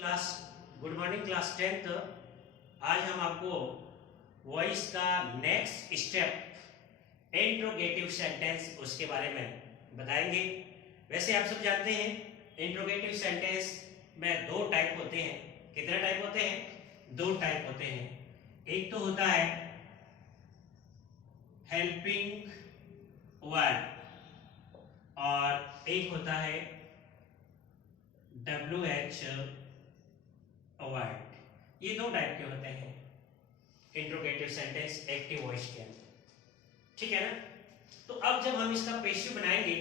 Class good morning class 10th। आज हम आपको वॉइस का नेक्स्ट स्टेप इंट्रोगेटिव सेंटेंस उसके बारे में बताएंगे। वैसे आप सब जानते हैं इंट्रोगेटिव सेंटेंस में दो टाइप होते हैं। कितने टाइप होते हैं? दो टाइप होते हैं। एक तो होता है हेल्पिंग वर्ड और एक होता है WH वर्ड। ये दो टाइप के होते हैं इंट्रोगेटिव सेंटेंस एक्टिव वॉइस के अंदर, ठीक है ना। तो अब जब हम इसका पेशिव बनाएंगे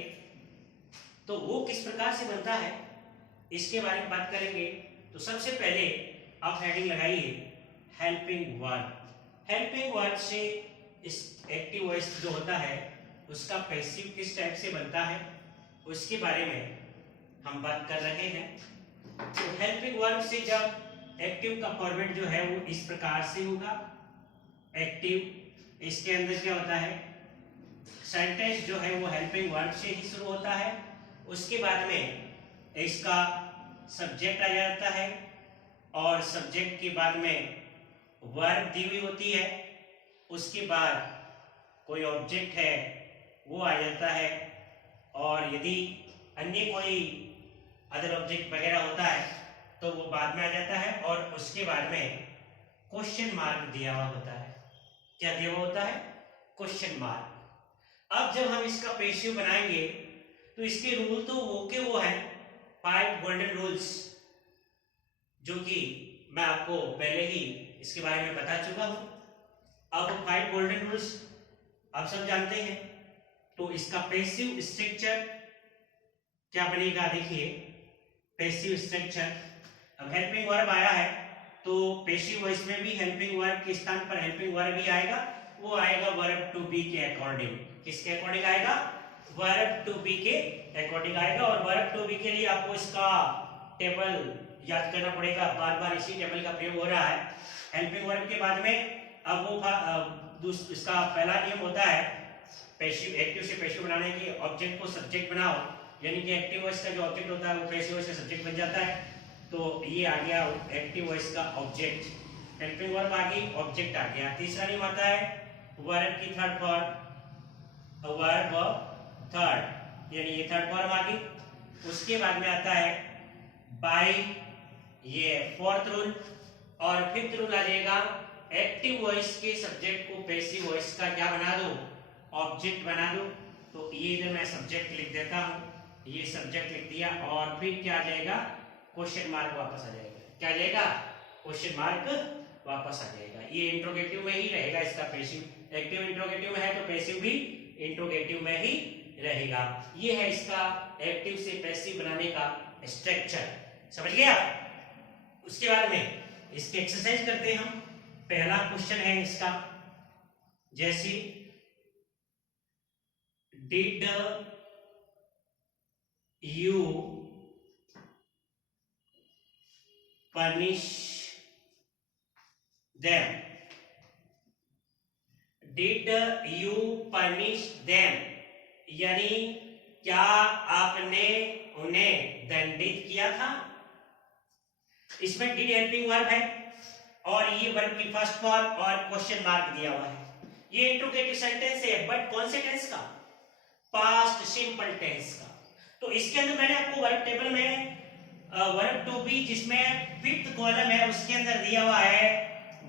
तो वो किस प्रकार से बनता है इसके बारे में बात करेंगे। तो सबसे पहले आप हेडिंग लगाइए हेल्पिंग वर्ड। हेल्पिंग वर्ड से इस एक्टिव वॉइस जो होता है उसका पैसिव किस टाइप से बनता है उसके बारे में हम बात कर रहे हैं। तो हेल्पिंग वर्ब से जब एक्टिव का फॉर्मेट जो है वो इस प्रकार से होगा। एक्टिव इसके अंदर क्या होता है, सेंटेंस जो है वो हेल्पिंग वर्ब से ही शुरू होता है। उसके बाद में इसका सब्जेक्ट आ जाता है और सब्जेक्ट के बाद में वर्ब दी हुई होती है। उसके बाद कोई ऑब्जेक्ट है वो आ जाता है और यदि अन्य कोई अदर ऑब्जेक्ट वगैरह होता है तो वो बाद में आ जाता है और उसके बाद में क्वेश्चन मार्क दिया हुआ होता है। क्या दिया हुआ होता है? Question mark. अब जब हम इसका पेशिव बनाएंगे तो इसके रूल तो वो है 5 गोल्डन रूल्स, जो कि मैं आपको पहले ही इसके बारे में बता चुका हूं। अब 5 गोल्डन रूल्स आप सब जानते हैं। तो इसका पैसिव स्ट्रक्चर क्या बनेगा, देखिए पैसिव स्ट्रक्चर। अब हेल्पिंग वर्ब आया है तो पैसिव वॉइस में भी हेल्पिंग वर्ब के स्थान पर हेल्पिंग वर्ब भी आएगा। वो आएगा वर्ब टू बी के अकॉर्डिंग। किसके अकॉर्डिंग आएगा? वर्ब टू बी के अकॉर्डिंग आएगा। और वर्ब टू बी के लिए आपको इसका टेबल याद करना पड़ेगा। बार बार इसी टेबल का प्रयोग हो रहा है। हेल्पिंग वर्ब के बाद में अब वो इसका पहला नियम होता है पैसिव एक्टिव से पैसिव बनाने के, ऑब्जेक्ट को सब्जेक्ट बनाओ, यानी कि एक्टिव वॉइस का जो ऑब्जेक्ट होता है वो पैसिव वॉइस का सब्जेक्ट बन जाता है। तो ये आ गया एक्टिव वॉइस का ऑब्जेक्ट। हेल्पिंग वर्ब आ गई, ऑब्जेक्ट आ गया। तीसरा नियम आता है वर्ब की थर्ड फॉर्म, वर्ब थर्ड, यानी ये थर्ड फॉर्म आ गई। उसके बाद में आता है बाय, ये फोर्थ रूल। और फिफ्थ रूल आ जाएगा एक्टिव वॉइस के सब्जेक्ट को पैसिव वॉइस का क्या बना दो? ऑब्जेक्ट बना दो। तो ये इधर मैं सब्जेक्ट लिख देता हूं, ये सब्जेक्ट लिख दिया और फिर क्या आ जाएगा? क्वेश्चन मार्क वापस आ जाएगा। क्या आ जाएगा? क्वेश्चन मार्क वापस आ जाएगा। ये इंट्रोगेटिव में ही रहेगा इसका पैसिव। एक्टिव इंट्रोगेटिव में है तो पैसिव भी इंट्रोगेटिव में ही रहेगा। ये है इसका एक्टिव से पैसिव बनाने का स्ट्रक्चर, समझ गया। उसके बाद में इसकी एक्सरसाइज करते हैं हम। पहला क्वेश्चन है इसका, जैसे did you punish them? Did you punish them यानी क्या आपने उन्हें दंडित किया था? इसमें डिड हेल्पिंग वर्ब है और ये वर्ब की फर्स्ट फॉर्म और क्वेश्चन मार्क दिया हुआ है। ये इंट्रोगेटिव सेंटेंस है, बट कौन से टेंस का? पास्ट सिंपल टेंस का। तो इसके अंदर मैंने आपको वर्ब टेबल में वर्ब टू बी जिसमें फिफ्थ कॉलम है उसके अंदर दिया हुआ है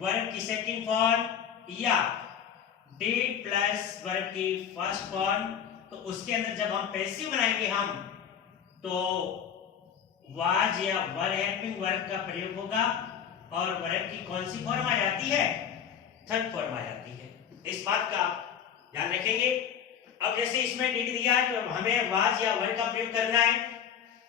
वर्ब की सेकंड फॉर्म या डिड प्लस वर्ब की फर्स्ट फॉर्म। तो उसके अंदर जब हम पैसिव बनाएंगे हम तो वाज या वर हेल्पिंग वर्ब का प्रयोग होगा और वर्ब की कौन सी फॉर्म आ जाती है? थर्ड फॉर्म आ जाती है। इस बात का ध्यान रखेंगे। अब जैसे इसमें डिड दिया है तो हमें वाज या वर का प्रयोग करना है।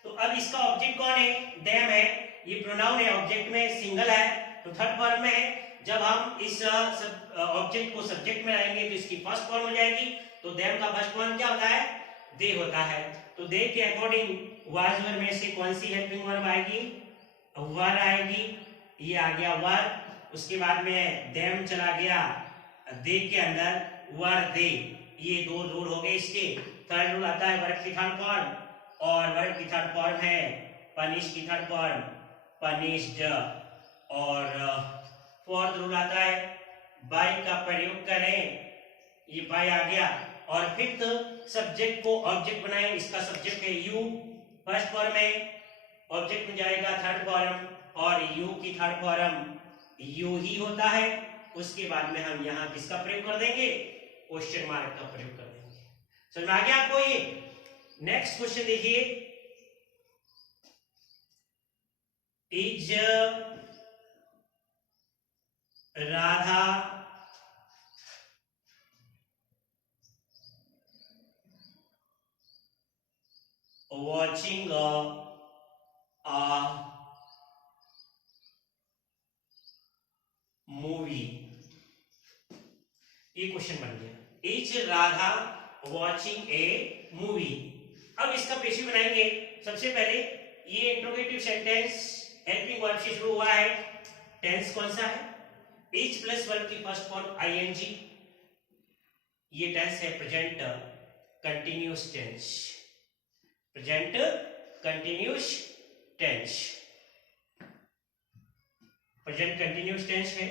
तो अब इसका ऑब्जेक्ट कौन है? देम है। ये प्रोनाउन है, ऑब्जेक्ट में सिंगल है तो थर्ड फॉर्म में है। जब हम इस ऑब्जेक्ट को सब्जेक्ट में लाएंगे तो इसकी फर्स्ट फॉर्म हो जाएगी। तो देम का फर्स्ट फॉर्म क्या होता है? दे होता है। तो दे के अकॉर्डिंग वाज वर में से कौन सी हेल्पिंग वर्ब आएगी? वर आएगी। ये आ गया वर। उसके बाद में देम चला गया दे के अंदर, वर दे। ये दो रूल हो गए इसके। थर्ड रूल आता है वर्ब की थर्ड फॉर्म और वर्ब की थर्ड फॉर्म है पनिश की थर्ड फॉर्म। पनिश्ड, और फोर्थ रूल आता है बाय का प्रयोग करें, ये बाय आ गया। और फिफ्थ, सब्जेक्ट को ऑब्जेक्ट बनाएं, इसका सब्जेक्ट है यू, फर्स्ट फॉर्म में ऑब्जेक्ट में जाएगा थर्ड फॉर्म, और यू की थर्ड फॉर्म यू ही होता है। उसके बाद में हम यहाँ किसका प्रयोग कर देंगे, क्वेश्चन मार्क का प्रयोग कर देंगे। समझ में आ गया आपको ये। नेक्स्ट क्वेश्चन देखिए, is Radha watching a movie, ये क्वेश्चन बन गया। Is Radha watching A movie. अब इसका पेशी बनाएंगे। सबसे पहले ये इंट्रोगेटिव सेंटेंस हेल्पिंग वर्ब से शुरू हुआ है, टेंस कौन सा है, इज प्लस वर्ब की फर्स्ट फॉर्म आईएनजी, ये टेंस है present continuous tense, present continuous tense, present continuous tense है।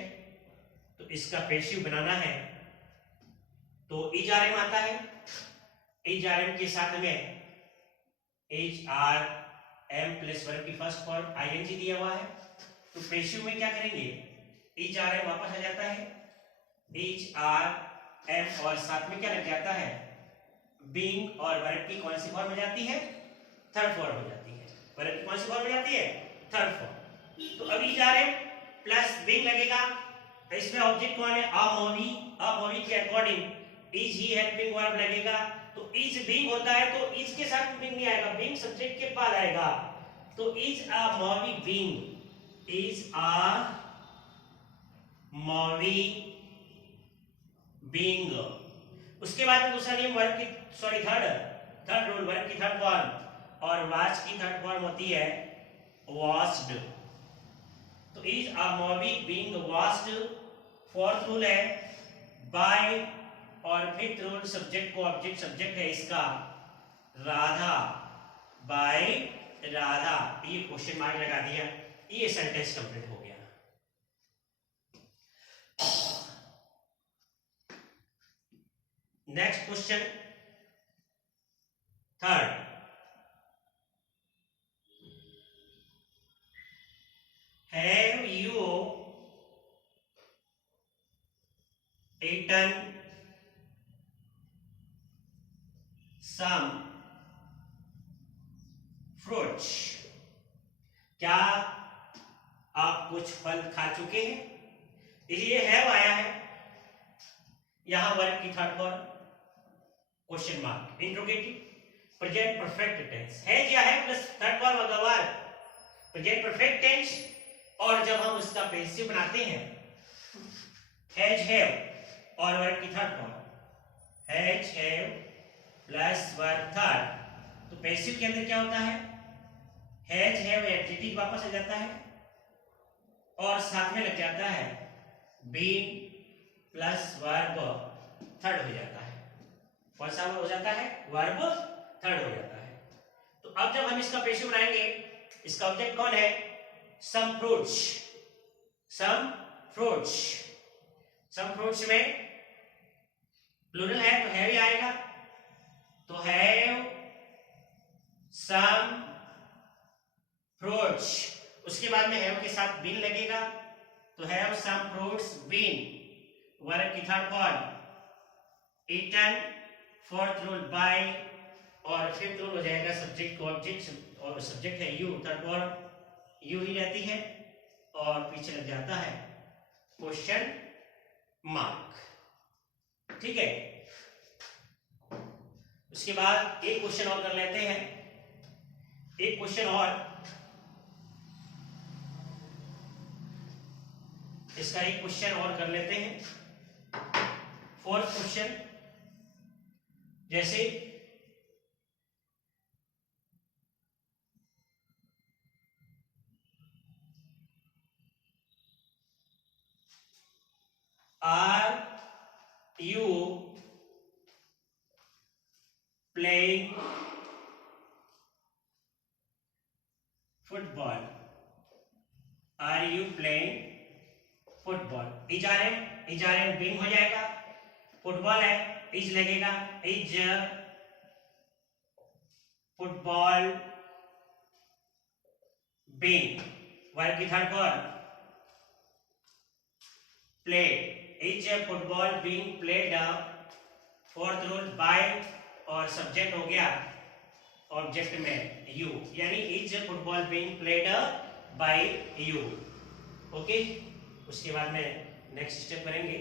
तो इसका पेशिव बनाना है तो इज आर एम आता है, इज आर एम के साथ में is are am plus verb की फर्स्ट फॉर्म आईएनजी दिया हुआ है। तो पेशिव में क्या करेंगे, इज आर एम वापस आ जाता है, इज आर एम और साथ में क्या लग जाता है, बीइंग, और वर्ब की कौन सी फॉर्म हो जाती है, थर्ड फॉर्म हो जाती है। वर्ब की कौन सी फॉर्म हो जाती है, थर्ड फॉर्म। तो अब is are am plus being लगेगा, इसमें ऑब्जेक्ट कौन है, अ मूवी, अ मूवी के अकॉर्डिंग इज ही हेल्पिंग वर्ब लगेगा। तो इज बीइंग होता है तो इज के साथ बीइंग नहीं आएगा, बीइंग सब्जेक्ट के बाद आएगा। तो is a movie being, is a movie being. उसके बाद में दूसरा नियम वर्ब की, सॉरी थर्ड रूल वर्ब की थर्ड फॉर्म, और वाच की थर्ड फॉर्म होती है वॉच्ड। तो is a movie being watched. Fourth rule है बाय, और फिफ्थ रूल सब्जेक्ट को ऑब्जेक्ट, सब्जेक्ट है इसका राधा, बाय राधा, ये क्वेश्चन मार्क लगा दिया, ये सेंटेंस कंप्लीट हो गया। Next question third, have you eaten some fruits, क्या आप कुछ फल खा चुके हैं। इसलिए हैव आया है, यहां वर्ब की third form question mark, interrogative, present perfect tense, है क्या है प्लस थर्ड फॉर्म अगला वर्ब, प्रेजेंट परफेक्ट टेंस। और जब हम उसका पैसिव बनाते हैं, हैज हैव और वर्ब की third form, has have plus verb third, तो पैसिव के अंदर क्या होता है, हैज हैव एडजेक्टिव वापस आ जाता है और साथ में लग जाता है बीइंग प्लस वर्ब थर्ड हो जाता है। कौन सा हो जाता है, वर्ब थर्ड हो जाता है। तो अब जब हम इसका पैसिव बनाएंगे, इसका ऑब्जेक्ट कौन है, some fruits, some fruits, some fruits में प्लूरल है तो हैव ही आएगा, तो हैव सम फ्रूट्स। उसके बाद में हैव के साथ बीन लगेगा, तो have some fruits been, verb की third form eaten, fourth rule by, और फिफ्थ रूल हो जाएगा सब्जेक्ट को ऑब्जेक्ट, और सब्जेक्ट है यू, थर्ड फॉर्म यू ही रहती है, और पीछे लग जाता है क्वेश्चन मार्क। ठीक है, उसके बाद एक क्वेश्चन और कर लेते हैं, एक क्वेश्चन और, इसका एक क्वेश्चन और कर लेते हैं। फोर्थ क्वेश्चन, जैसे are you playing football, are you playing football. Is are am being हो जाएगा, फुटबॉल है इज लगेगा, इज फुटबॉल बीइंग, वर्ब की third form play, is football being played, fourth rule by, और सब्जेक्ट हो गया object में यू, यानी is football being played by you. Okay, उसके बाद में नेक्स्ट स्टेप करेंगे।